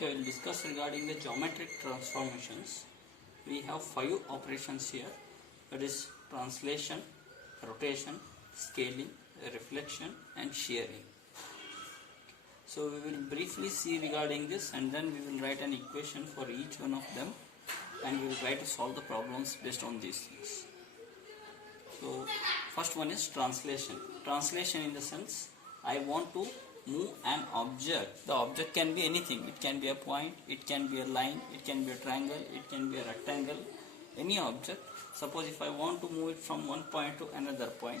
Okay, we'll discuss regarding the geometric transformations. We have 5 operations here, that is translation, rotation, scaling, reflection and shearing. So we will briefly see regarding this, and then we will write an equation for each one of them, and we will try to solve the problems based on these things. So first one is translation. Translation in the sense, I want to move an object. The object can be anything. It can be a point, it can be a line, it can be a triangle, it can be a rectangle, any object. Suppose if I want to move it from one point to another point.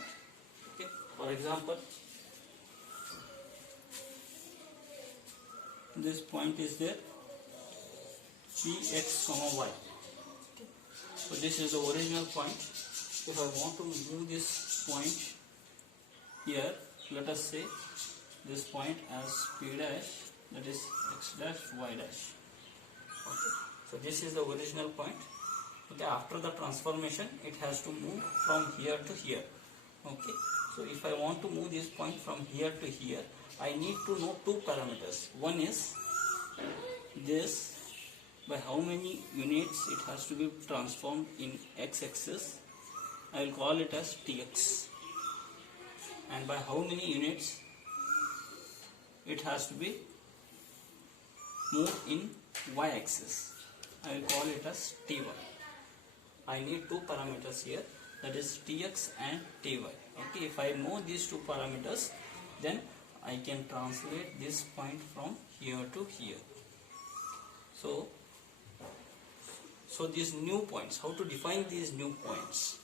Okay. For example, this point is there, px, y. Okay. So this is the original point. If I want to move this point here, let us say this point as p dash, that is x dash, y dash. Okay. So this is the original point. Okay. After the transformation, it has to move from here to here. Okay. So if I want to move this point from here to here, I need to know two parameters. One is this, by how many units it has to be transformed in x-axis. I will call it as tx. And by how many units it has to be moved in y-axis. I will call it as ty. I need two parameters here, that is tx and ty. Okay, if I know these two parameters, then I can translate this point from here to here. So these new points, how to define these new points?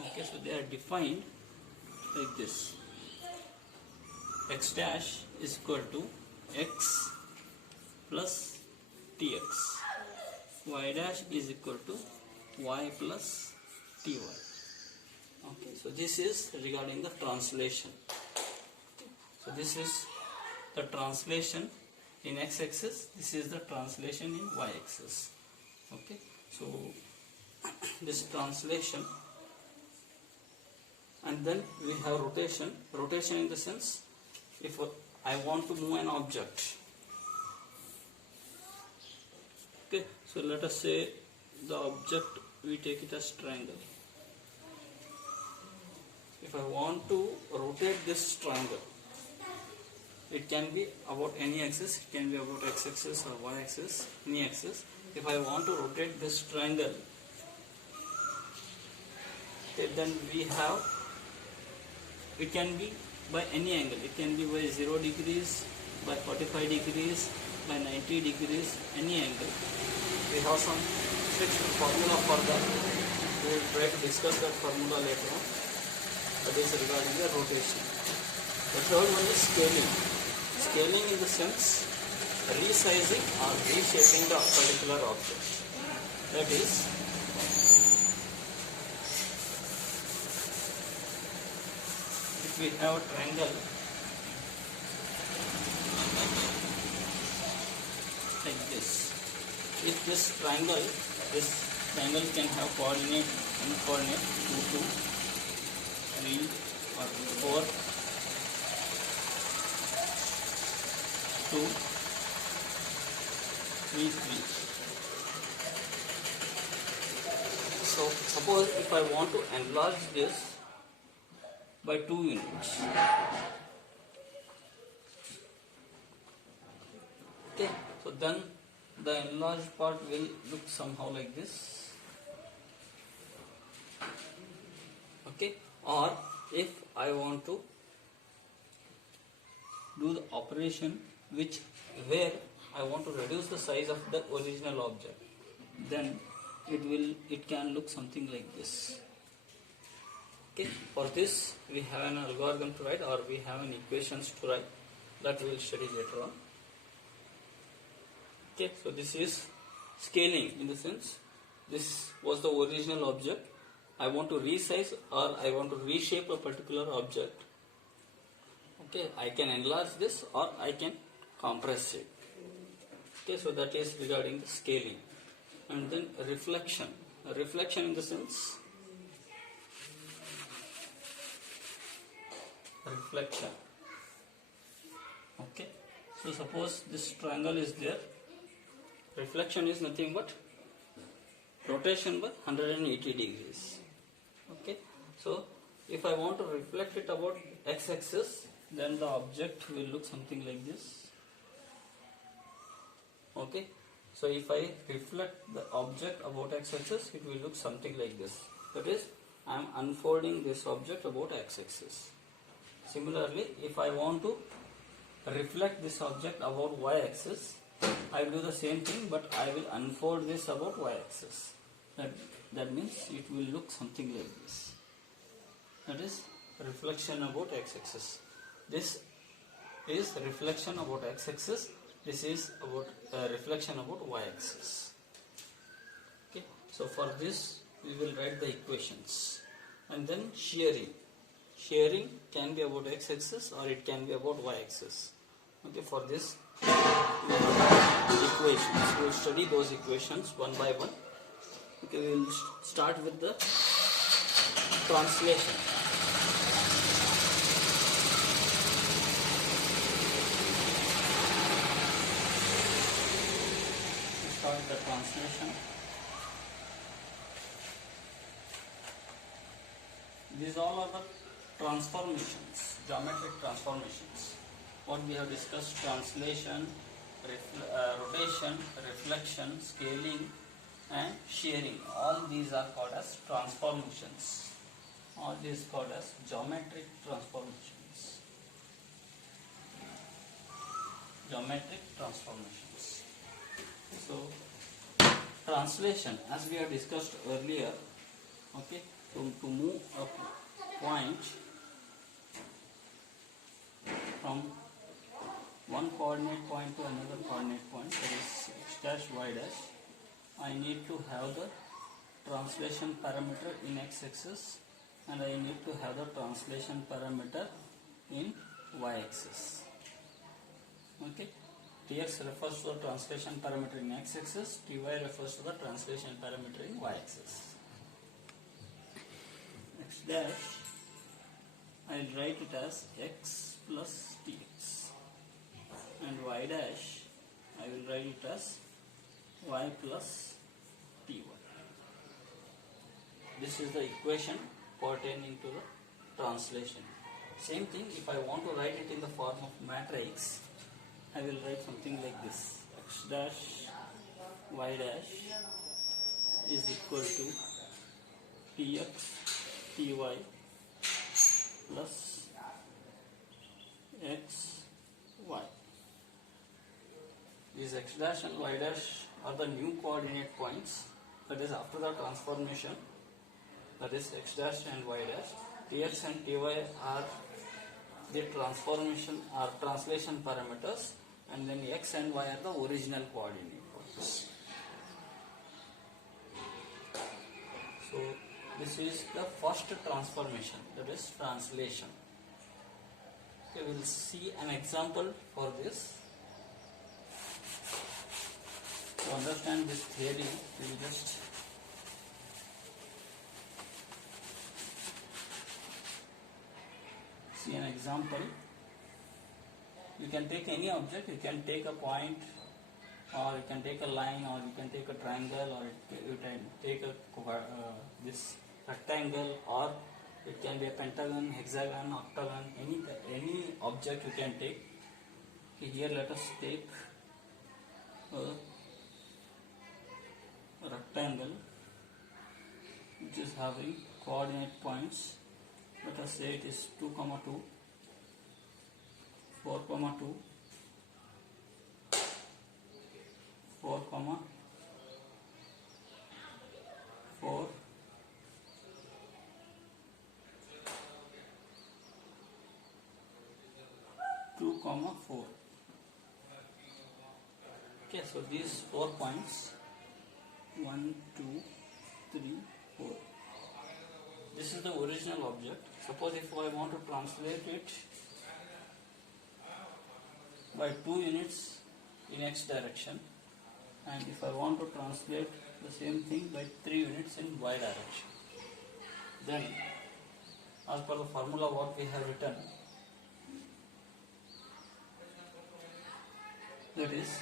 Okay, so they are defined like this. X dash is equal to x plus tx. Y dash is equal to y plus ty. Okay, so this is regarding the translation. So this is the translation in x-axis. This is the translation in y-axis. Okay, so this translation. And then we have rotation. Rotation in the sense, if I want to move an object. Okay, so let us say the object, we take it as triangle. If I want to rotate this triangle, it can be about any axis, it can be about x-axis or y-axis, any axis. If I want to rotate this triangle, okay, then we have, it can be by any angle. It can be by 0 degrees, by 45 degrees, by 90 degrees, any angle. We have some fixed formula for that. We will try to discuss that formula later on. That is regarding the rotation. The third one is scaling. Scaling in the sense, resizing or reshaping the particular object. That is, we have a triangle like this. If this triangle can have coordinate and coordinate 2, 2, 3 or 4, 2, 3, 3. So suppose if I want to enlarge this by 2 units. Okay, so then the enlarged part will look somehow like this. Okay, or if I want to do the operation where I want to reduce the size of the original object, then it can look something like this. Okay. For this we have an algorithm to write, or we have an equations to write, that we will study later on. Okay, so this is scaling in the sense, this was the original object. I want to resize or I want to reshape a particular object. Okay, I can enlarge this or I can compress it. Okay, so that is regarding the scaling. And then reflection. Reflection in the sense, reflection. Okay, so suppose this triangle is there reflection is nothing but rotation by 180 degrees. Okay, so if I want to reflect it about x-axis, then the object will look something like this. Okay, so if I reflect the object about x-axis, it will look something like this. That is, I am unfolding this object about x-axis. Similarly, if I want to reflect this object about y-axis, I will do the same thing, but I will unfold this about y-axis. That means it will look something like this. That is reflection about x-axis. This is reflection about x-axis. This is about reflection about y-axis. Okay. So for this we will write the equations, and then shearing. Shearing can be about x-axis or it can be about y-axis. Okay. For this equations, we will study those equations one by one. Okay. We will start with the translation. Start the translation. These all are the transformations, geometric transformations. What we have discussed: translation, rotation, reflection, scaling, and shearing. All these are called as transformations. All these called as geometric transformations. Geometric transformations. So, translation, as we have discussed earlier, okay, to move a point from one coordinate point to another coordinate point, that is x dash y dash, I need to have the translation parameter in x-axis and I need to have the translation parameter in y-axis. Okay. Tx refers to the translation parameter in x-axis, ty refers to the translation parameter in y-axis. X dash, I will write it as x plus tx, and y dash, I will write it as y plus ty. This is the equation pertaining to the translation. Same thing, if I want to write it in the form of matrix, I will write something like this: x dash y dash is equal to tx ty plus x y. These x dash and y dash are the new coordinate points, that is after the transformation, that is x dash and y dash. Tx and ty are the transformation or translation parameters, and then x and y are the original coordinate points. So this is the first transformation, that is translation. Okay, we will see an example for this. To understand this theory, we will just see an example. You can take any object, you can take a point, or you can take a line, or you can take a triangle, or you can take a this rectangle, or it can be a pentagon, hexagon, octagon, any object you can take. Okay, here let us take a rectangle which is having coordinate points. Let us say it is 2, 2, 4, 2, 4, 4, 2, 4. Okay, so these 4 points, 1, 2, 3, 4. This is the original object. Suppose if I want to translate it by 2 units in x direction, and if I want to translate the same thing by 3 units in y direction, then as per the formula what we have written, that is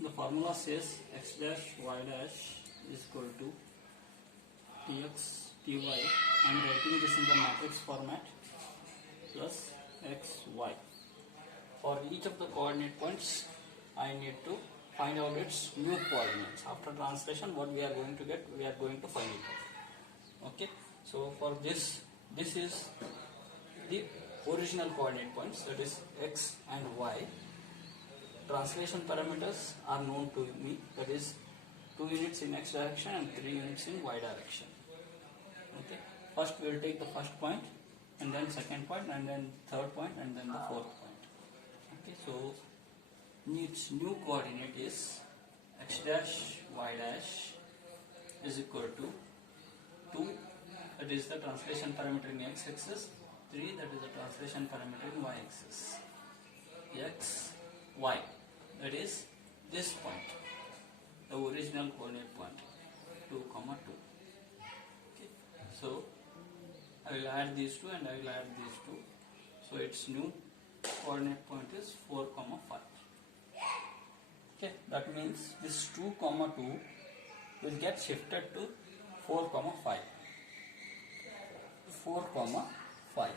The formula says x dash y dash is equal to tx ty. I am writing this in the matrix format plus xy. For each of the coordinate points, I need to find out its new coordinates. After translation, what we are going to get, we are going to find it out. Okay. So for this is the original coordinate points, that is x and y. Translation parameters are known to me, that is 2 units in x direction and 3 units in y direction. Okay. First we will take the first point, and then second point, and then third point, and then the fourth point. Okay. So its new coordinate is x dash y dash is equal to 2, that is the translation parameter in x axis, 3, that is the translation parameter in y axis. X, y, that is this point, the original coordinate point, 2, 2. Okay. So I will add these two and I will add these two. So its new coordinate point is 4, 5. Okay, that means this 2, 2 will get shifted to 4, 5. 4, 5.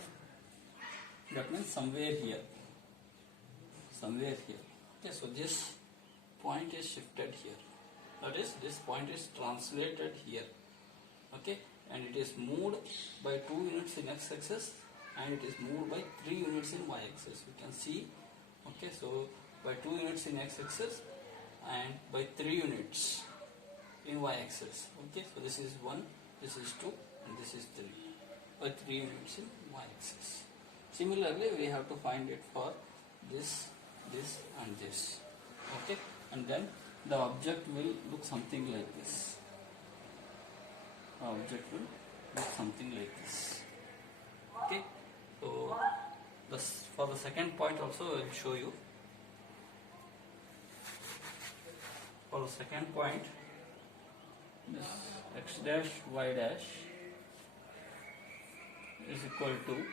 That means somewhere here. Okay, so this point is shifted here. That is, this point is translated here. Okay, and it is moved by 2 units in x axis and it is moved by 3 units in y axis. You can see. Okay, so by 2 units in x axis and by 3 units in y axis. Okay, so this is 1, this is 2, and this is 3. By 3 units in y axis. Similarly, we have to find it for this, and this. Okay, and then the object will look something like this. Okay, so for the second point also I will show you. For the second point, this x dash y dash is equal to,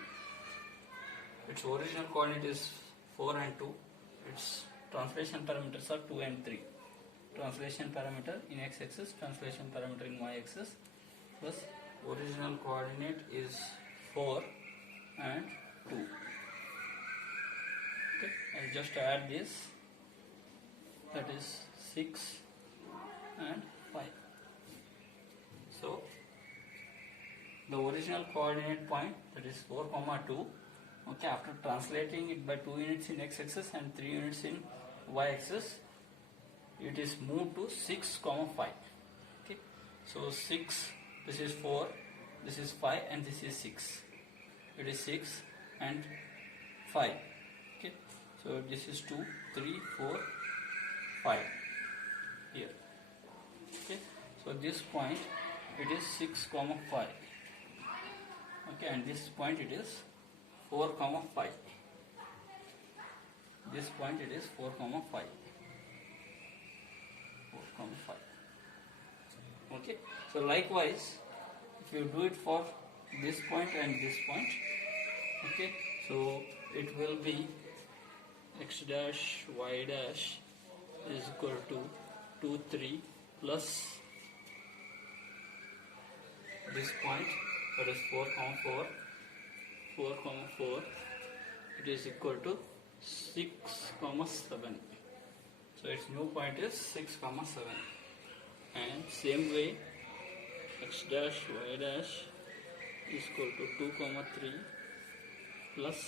its original coordinate is 4 and 2, its translation parameters are 2 and 3. Translation parameter in x axis, translation parameter in y axis, plus original coordinate is 4 and 2. Okay, I'll just add this, that is 6 and 5. So the original coordinate point, that is 4, 2. Okay, after translating it by 2 units in x axis and 3 units in y axis, it is moved to 6, 5. Okay, so 6, this is 4, this is 5, and this is 6. It is 6 and 5. Okay, so this is 2, 3, 4, 5 here. Okay, so this point it is 6, 5. Okay, and this point it is 4, 5. This point it is 4, 5. 4, 5. Okay, so likewise, if you do it for this point and this point, okay, so it will be x dash y dash is equal to 2, 3 plus this point, that is 4, 4, it is equal to 6, 7. So its new point is 6, 7. And same way, x dash y dash is equal to 2, 3 plus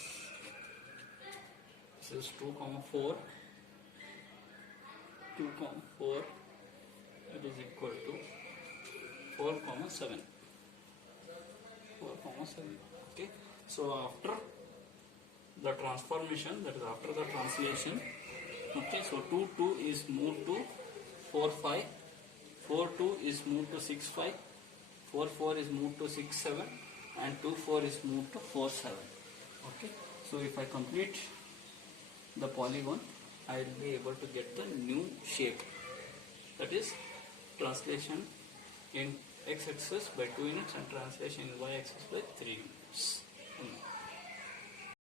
this is 2, 4, 2, 4, that is equal to 4, 7. 4, 7. Okay, so after the transformation, that is after the translation, okay, so 2, 2 is moved to 4, 5, 4, 2 is moved to 6, 5, 4, 4 is moved to 6, 7, and 2, 4 is moved to 4, 7. Okay, so if I complete the polygon, I will be able to get the new shape, that is translation in x axis by 2 units and translation in y axis by 3 units.